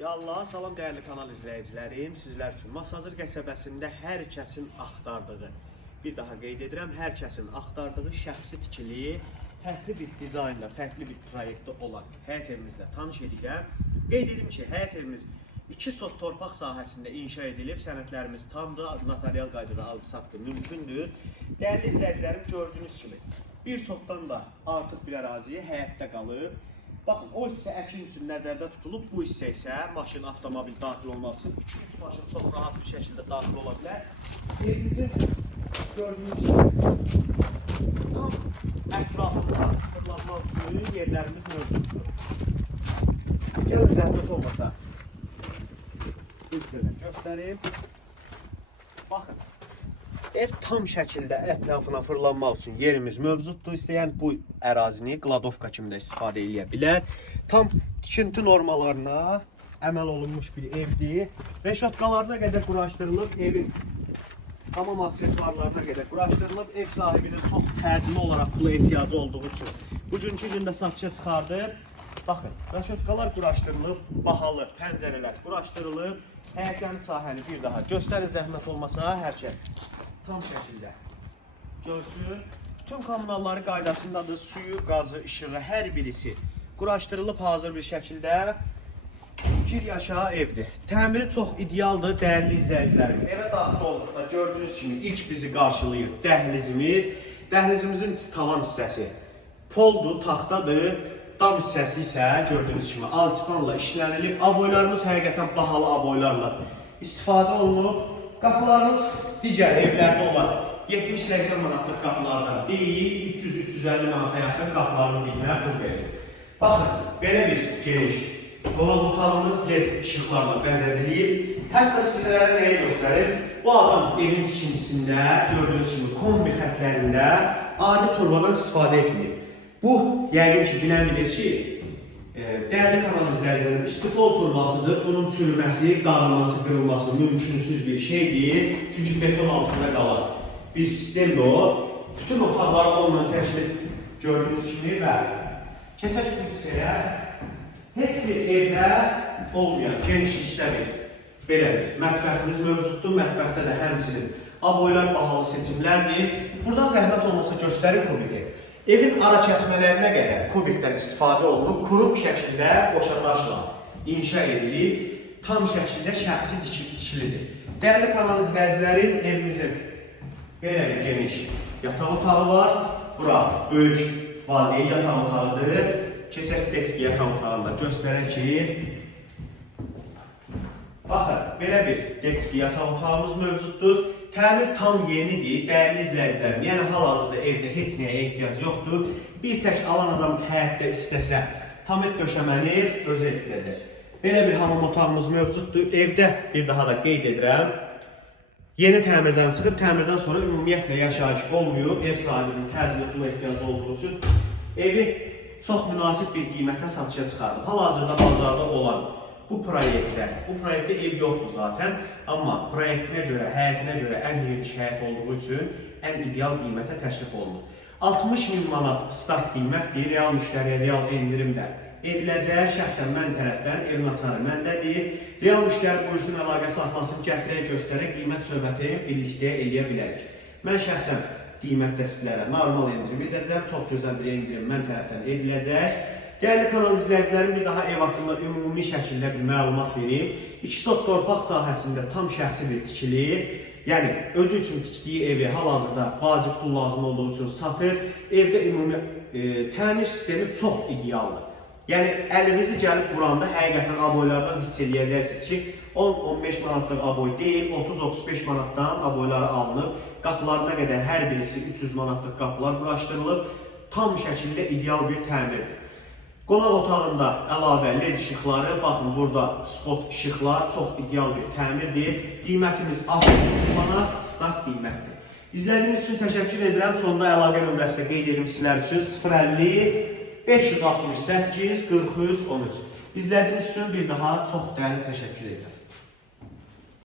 Ya Allah, salam dəyərli kanal izləyicilərim. Sizlər üçün Masazır qəsəbəsində hər kəsin axtardığı, bir daha qeyd edirəm, hər kəsin axtardığı şəxsi tikiliyi fərqli bir dizaynla, fərqli bir proyektdə olan həyət evimizlə tanış edirəm. Qeyd edim ki, həyət evimiz 2 sot torpaq sahəsində inşa edilib, sənədlərimiz tamdır, notarial qaydada alqı-satqı mümkündür. Dəyərli izləyicilərim, gördüyünüz kimi bir sotdan da artıq bir ərazi həyətdə qalıb. Baxın, o hissə əkin üçün nəzərdə tutulub, bu hissə isə maşın, avtomobil daxil olmaq üçün 2-3 maşın çox rahat bir şəkildə daxil ola bilər. Evimizin gördüyünüz kimi tam ətrafında fırlanmaq üçün yerlərimiz mövcuddur. Gəlin zəhmət olmasa bir sizə. Baxın, ev tam şəkildə ətrafına fırlanmaq üçün yerimiz mövcuddur. İstəyən bu ərazini qladovka kimi də istifadə edə bilər. Tam tikinti normalarına əməl olunmuş bir evdir. Reşatkalarına qədər quraşdırılıb, evin tamam aksesuarlarına qədər quraşdırılıb. Ev sahibinin çox təcili olaraq pula ehtiyacı olduğu üçün bugünkü gündə satışa çıxardır. Baxın, reşatkalar quraşdırılıb, bahalı pəncərələr quraşdırılıb. Həyətlərin sahəni bir daha göstərin zəhmət olmasa hər şey tam şəkildə görsün. Bütün kommunalları qaydasındadır. Suyu, qazı, işığı hər birisi quraşdırılıb hazır bir şəkildə bir yaşa evdir. Təmiri çox idealdır, dəyərli izləyicilərim. Evə daxil olduqda gördüyünüz kimi ilk bizi qarşılayır dəhlizimiz. Dəhlizimizin tavan hissəsi poldur, taxtadır. Dam hissəsi isə gördüyünüz kimi alçıpanla işlənilib. Aboylarımız həqiqətən bahalı aboylarla istifadə olunub. Qapılarımız digər evlərdə olan 70-80 manatlıq qapılardan deyil, 300-350 manata yaxın qapıların birinə pul verir. Baxın, belə bir geniş dolab otağımız led işıqlarla bəzədilib. Hətta sizlərə nəyi göstərir? Bu adam evin tikintisində gördüyünüz kimi kombi xətlərində adi turbadan istifadə etmir. Bu, yəqin ki, bilən bilir ki, e, dəyərli kanal izləyicilərim, istiqlal turbasıdır. Bunun çürüməsi, dağılması, qırılması mümkünsüz bir şeydir. Çünki beton altında qalır. Bir sistemdir o. Bütün otaqlara onunla çəkilib gördüyünüz kimi və keçək bu hissəyə heç bir evdə olmayan genişlikdə bir belə bir mətbəximiz mövcuddur. Mətbəxdə də həmçinin aboylar bahalı seçimlərdir. Buradan zəhmət olmasa göstərin kubiki. Evin ara kəsmələrinə qədər kubikdən istifadə olunub, kuruq şəkildə boşa inşa edilib, tam şəkildə şəxsi dikil dikilidir. Dəyərli kanal izləyiciləri, evimizin belə bir geniş yataq otağı var. Bura böyük valideyn yataq otağıdır. Keçək detski yataq otağında göstərək ki, Baxın, belə bir detski yataq otağımız mövcuddur. Təmir tam yenidir, dəyərli izləyicilərim. Yəni hal-hazırda evdə heç nəyə ehtiyac yoxdur. Bir tək alan adam həyətdə istəsə, tam et döşəməni özü etdirəcək. Belə bir hamam otağımız mövcuddur. Evdə bir daha da qeyd edirəm. Yeni təmirdən çıxıb, təmirdən sonra ümumiyyətlə yaşayış olmuyor. Ev sahibinin təcili pula ehtiyacı olduğu üçün evi çox münasib bir qiymətə satışa çıxardım. Hal-hazırda bazarda olan bu proyektdə, bu proyektdə ev yoxdur zaten, amma proyektinə görə, həyətinə görə ən geniş həyət olduğu üçün ən ideal qiymətə təklif olunur. 60 min manat start qiymətdir, real müştəriyə real endirimdə ediləcək. Şəxsən mən tərəfdən evin açarı məndədir. Real müştəri buyursun əlaqə saxlasın, gətirək göstərək, qiymət söhbəti birlikdə eləyə bilərik. Mən şəxsən qiymətdə sizlərə normal endirim edəcəm, çox gözəl bir endirim mən tərəfdən ediləcək. Dəyərli kanal izləyicilərim, bir daha ev haqqında ümumi şəkildə bir məlumat verim. 2 sot torpaq sahəsində tam şəxsi bir tikili, yəni özü üçün tikdiyi evi hal-hazırda vacib pul lazım olduğu üçün satır. Evdə ümumi e, təmir sistemi çox idealdır. Yəni əlinizi gəlib vuranda həqiqətən aboylardan hiss eləyəcəksiniz ki, 10-15 manatlıq aboy deyil, 30-35 manatdan aboyları alınıb. Qapılarına qədər hər birisi 300 manatlıq qapılar quraşdırılıb. Tam şəkildə ideal bir təmirdir. Qonaq otağında əlavə led işıqları, baxın burada spot işıqlar çox ideal bir təmirdir. Qiymətimiz 60 manat start qiymətdir. İzlədiyiniz üçün təşəkkür edirəm. Sonda əlaqə nömrəsi də qeyd edim sizlər üçün 050 568 43 13. İzlədiyiniz üçün bir daha çox dərin təşəkkür edirəm.